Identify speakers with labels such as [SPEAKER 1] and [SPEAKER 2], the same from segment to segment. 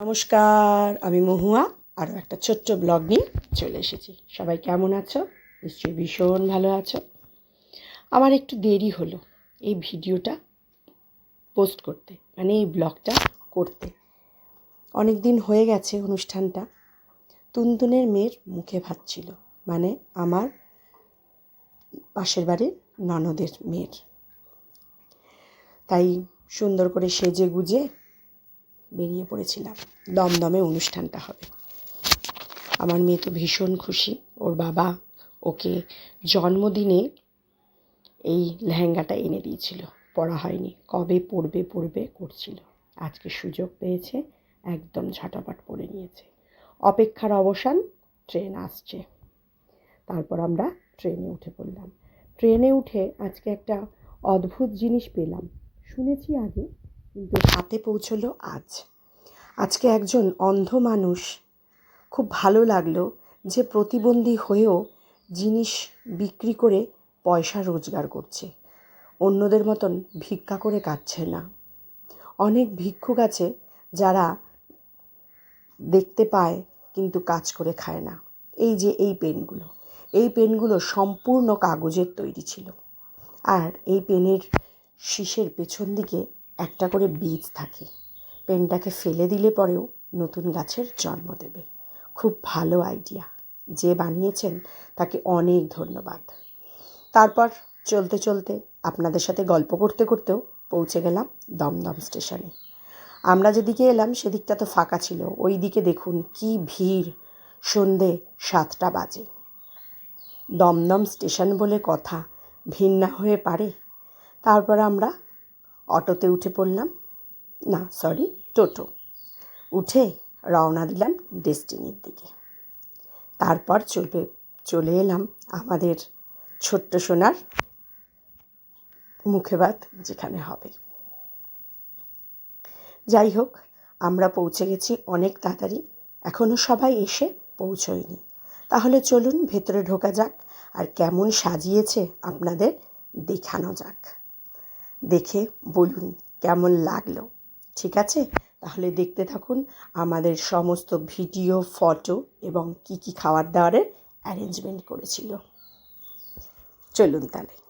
[SPEAKER 1] নমস্কার, আমি মহুয়া। আরও একটা ছোট্ট ব্লগ নিয়ে চলে এসেছি। সবাই কেমন আছো? নিশ্চয়ই ভীষণ ভালো আছো। আমার একটু দেরি হলো এই ভিডিওটা পোস্ট করতে মানে এই ব্লগটা করতে। অনেক দিন হয়ে গেছে অনুষ্ঠানটা। তুনতুনের মেয়ের মুখে ভাত ছিল মানে আমার পাশের বাড়ির ননদের মেয়ের। তাই সুন্দর করে সেজে গুজে বেরিয়ে পড়েছিলাম। দমদমে অনুষ্ঠানটা হবে। আমার মেয়ে তো ভীষণ খুশি। ওর বাবা ওকে জন্মদিনে এই লেহেঙ্গাটা এনে দিয়েছিল। পড়া হয়নি। কবে পড়বে পড়বে করছিল। আজকে সুযোগ পেয়েছে। একদম ঝাঁটাপাট পরে নিয়েছে। অপেক্ষার অবসান, ট্রেন আসছে। তারপর আমরা ট্রেনে উঠে পড়লাম। ট্রেনে উঠে আজকে একটা অদ্ভুত জিনিস পেলাম। শুনেছি আগে কিন্তু হাতে পৌঁছলো আজ। আজকে একজন অন্ধ মানুষ। খুব ভালো লাগল যে প্রতিবন্ধী হয়েও জিনিস বিক্রি করে পয়সা রোজগার করছে। অন্যদের মতন ভিক্ষা করে কাটছে না। অনেক ভিক্ষুক আছে যারা দেখতে পায় কিন্তু কাজ করে খায় না। এই যে এই পেনগুলো। এই পেনগুলো সম্পূর্ণ কাগজের তৈরি ছিল। আর এই পেনের শীষের পেছন দিকে একটা করে বীজ থাকে। পেনটাকে ফেলে দিলে পরেও নতুন গাছের জন্ম দেবে। খুব ভালো আইডিয়া। যে বানিয়েছেন, তাকে অনেক ধন্যবাদ। তারপর চলতে চলতে আপনাদের সাথে গল্প করতে করতেও পৌঁছে গেলাম দমদম স্টেশনে। আমরা যেদিকে এলাম, সেদিকটা তো ফাঁকা ছিল। ওই দিকে দেখুন কি ভিড়। সন্ধে সাতটা বাজে। দমদম স্টেশন বলে কথা ভিড় না হয়ে পারে। তারপর আমরা অটোতে উঠে পড়লাম। না সরি টোটো। উঠে রওনা দিলাম ডেস্টিনির দিকে। তারপর চলবে, চলে এলাম আমাদের ছোট্ট সোনার মুখে ভাত যেখানে হবে। যাই হোক, আমরা পৌঁছে গেছি অনেক তাড়াতাড়ি। এখনও সবাই এসে পৌঁছয়নি। তাহলে চলুন ভেতরে ঢোকা যাক আর কেমন সাজিয়েছে আপনাদের দেখানো যাক। দেখে বলুন কেমন লাগল। ঠিক আছে? তাহলে দেখতে থাকুন আমাদের সমস্ত ভিডিও, ফটো এবং কি কি খাবার দাওয়ারের অ্যারেঞ্জমেন্ট করেছিল। চলুন তাহলে।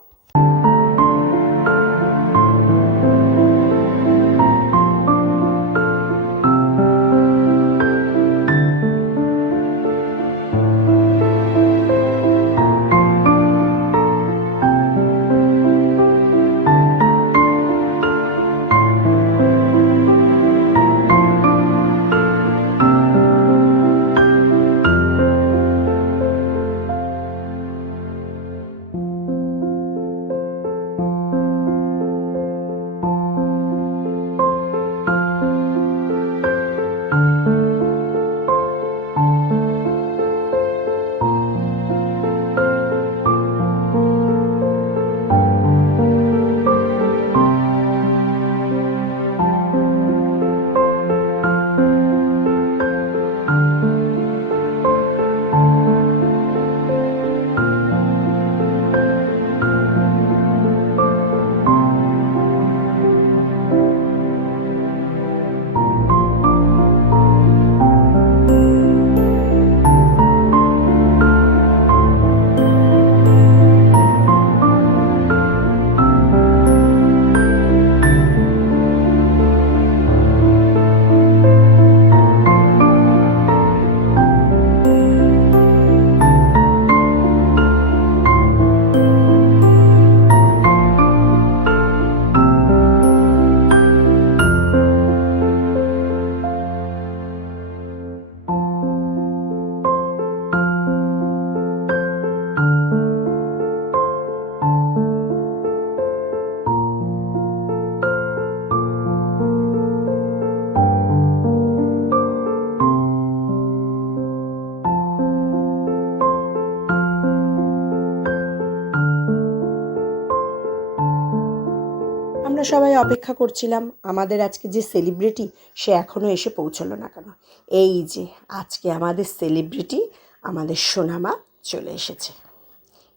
[SPEAKER 1] সবাই অপেক্ষা করছিলাম। আমাদের আজকে যে সেলিব্রিটি সে এখনও এসে পৌঁছলো না কেন? এই যে, আজকে আমাদের সেলিব্রিটি আমাদের সোনামা চলে এসেছে।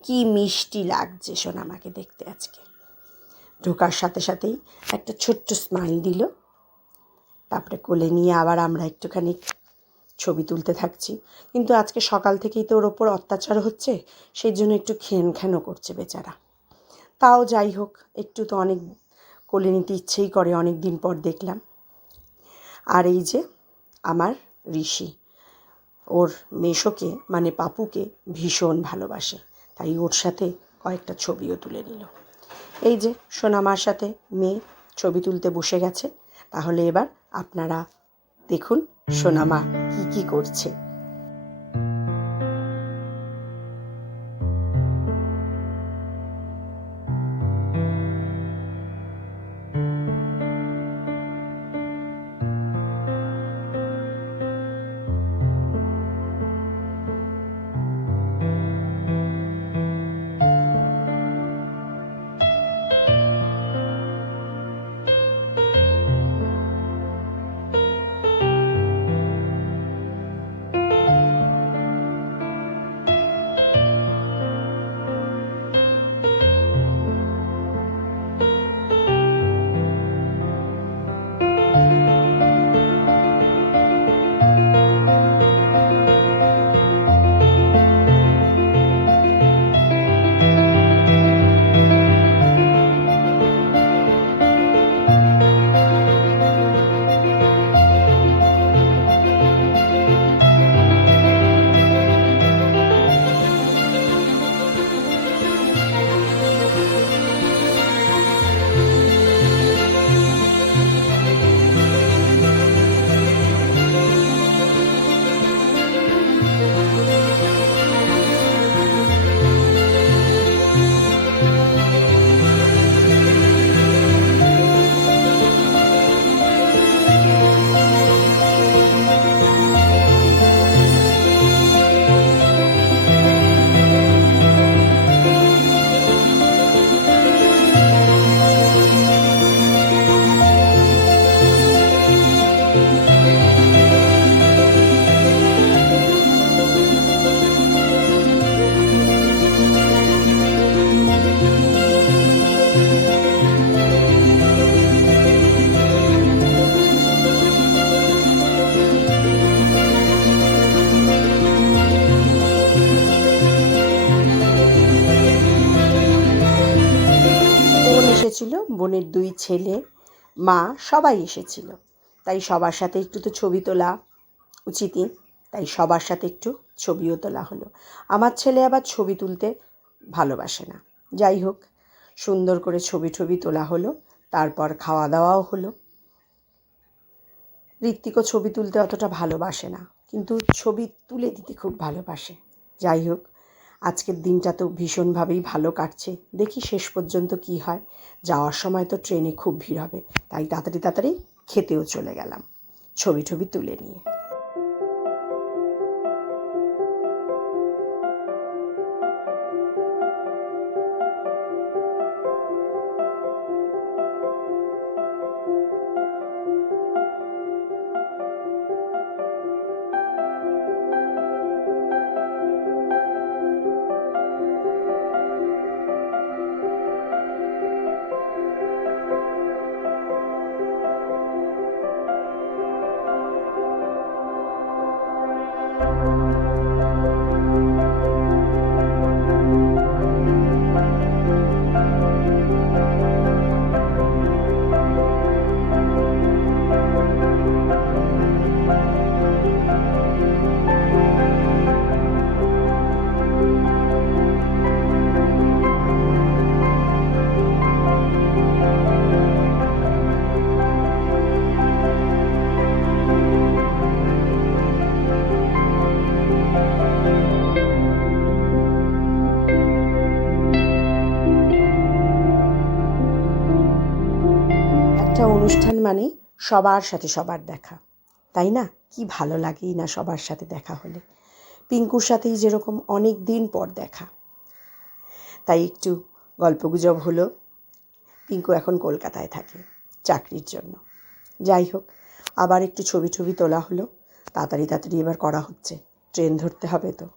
[SPEAKER 1] কি মিষ্টি লাগছে সোনামাকে দেখতে আজকে। ঢোকার সাথে সাথেই একটা ছোট্ট স্মাইল দিল। তারপরে কোলে নিয়ে আবার আমরা একটুখানি ছবি তুলতে থাকছি। কিন্তু আজকে সকাল থেকেই তো ওর ওপর অত্যাচার হচ্ছে, সেই জন্য একটু খেন খেনও করছে বেচারা। তাও যাই হোক, একটু তো অনেক কোলে নিতে ইচ্ছেই করে অনেক দিন পর দেখলাম। আর এই যে আমার ঋষি, ওর মেশোকে মানে পাপুকে ভীষণ ভালোবাসে, তাই ওর সাথে কয়েকটা ছবিও তুলে নিল। এই যে সোনামার সাথে মেয়ে ছবি তুলতে বসে গেছে, তাহলে এবার আপনারা দেখুন সোনামা কি কি করছে। এসেছিল, বোনের দুই ছেলে, মা, সবাই এসেছিল। তাই সবার সাথে একটু তো ছবি তোলা উচিতই তাই সবার সাথে একটু ছবিও তোলা হলো। আমার ছেলে আবার ছবি তুলতে ভালোবাসে না। যাই হোক, সুন্দর করে ছবি ছবি তোলা হলো, তারপর খাওয়া দাওয়াও হলো। ঋত্বিকও ছবি তুলতে অতটা ভালোবাসে না, কিন্তু ছবি তুলে দিতে খুব ভালোবাসে। যাই হোক আজকের দিনটা তো ভীষণভাবেই ভালো কাটছে। দেখি শেষ পর্যন্ত কি হয়। যাওয়ার সময় তো ট্রেনে খুব ভিড় হবে। তাই তাড়াতাড়ি তাড়াতাড়ি খেতেও চলে গেলাম। ছবি টবি তুলে নিয়ে। অনুষ্ঠান মানে সবার সাথে সবার দেখা। তাই না? কি ভালো লাগেই না সবার সাথে দেখা হলে। পিঙ্কুর সাথেই যেরকম অনেক দিন পর দেখা। তাই একটু গল্পগুজব হলো। পিঙ্কু এখন কলকাতায় থাকে চাকরির জন্য। যাই হোক, আবার একটু ছবি ছবি তোলা হলো। তাড়াতাড়ি তাড়াতাড়ি এবার করা হচ্ছে। ট্রেন ধরতে হবে তো।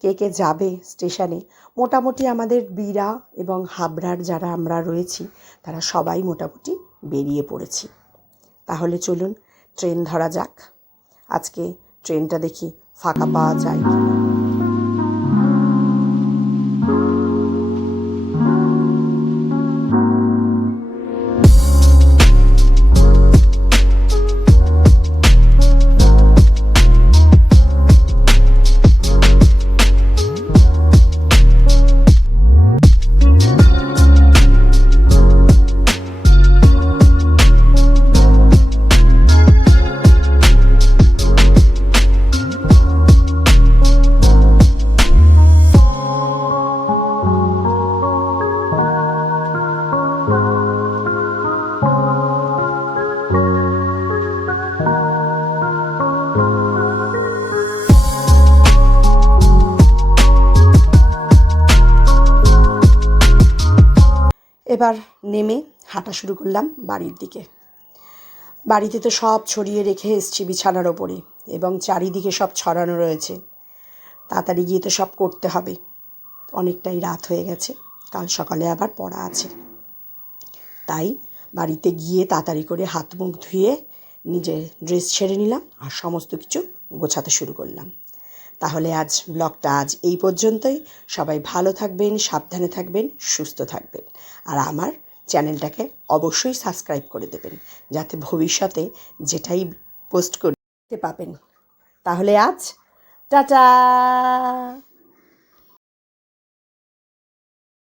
[SPEAKER 1] কে কে যাবে স্টেশনে? মোটামুটি আমাদের বীরা এবং হাবড়ার যারা আমরা রয়েছি, তারা সবাই মোটামুটি বেরিয়ে পড়েছি। তাহলে চলুন ট্রেন ধরা যাক। আজকে ট্রেনটা দেখি ফাঁকা পাওয়া যায় এবার নেমে হাঁটা শুরু করলাম বাড়ির দিকে। বাড়িতে তো সব ছড়িয়ে রেখে এসছি বিছানার ওপরে এবং চারিদিকে সব ছড়ানো রয়েছে। তাড়াতাড়ি গিয়ে তো সব করতে হবে। অনেকটাই রাত হয়ে গেছে, কাল সকালে আবার পড়া আছে। তাই বাড়িতে গিয়ে তাড়াতাড়ি করে হাত মুখ ধুয়ে নিজের ড্রেস ছেড়ে নিলাম আর সমস্ত কিছু গোছাতে শুরু করলাম। তাহলে আজ ব্লগটা আজ এই পর্যন্তই। সবাই ভালো থাকবেন, সাবধানে থাকবেন, সুস্থ থাকবেন। আর আমার চ্যানেলটাকে অবশ্যই সাবস্ক্রাইব করে দেবেন, যাতে ভবিষ্যতে যেটাই পোস্ট করতে পাবেন। তাহলে আজ, টাটা!